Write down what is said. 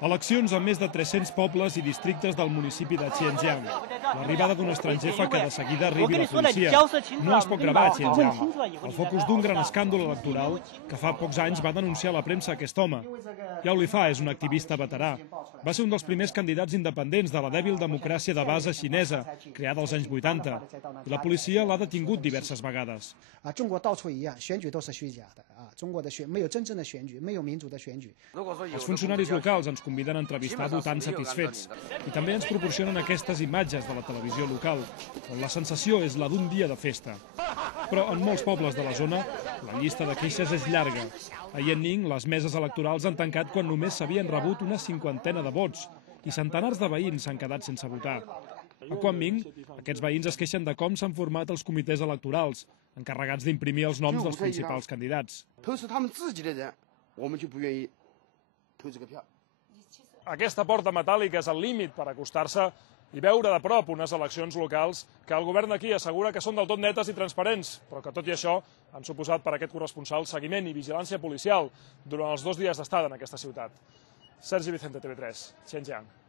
Eleccions en més de 300 pobles i districtes del municipi de Xinjiang. L'arribada d'un estranger fa que de seguida arribi la policia. No es pot gravar a Xinjiang, el focus d'un gran escàndol electoral que fa pocs anys va denunciar a la premsa aquest home. Yao Lifei és un activista veterà. Va ser un dels primers candidats independents de la dèbil democràcia de base xinesa, creada als anys 80, i la policia l'ha detingut diverses vegades. Els funcionaris locals ens conviden a entrevistar votants satisfets i també ens proporcionen aquestes imatges de la televisió local, on la sensació és la d'un dia de festa. Però en molts pobles de la zona, la llista de queixes és llarga. A Yanning, les meses electorals han tancat quan només s'havien rebut una cinquantena de vots i centenars de veïns s'han quedat sense votar. A Kunming, aquests veïns es queixen de com s'han format els comitès electorals, encarregats d'imprimir els noms dels principals candidats. Aquesta porta metàl·lica és el límit per acostar-se i veure de prop unes eleccions locals que el govern d'aquí assegura que són del tot netes i transparents, però que tot i això han suposat per a aquest corresponsal seguiment i vigilància policial durant els 2 dies d'estada en aquesta ciutat. Sergi Vicente, TV3, Xinjiang.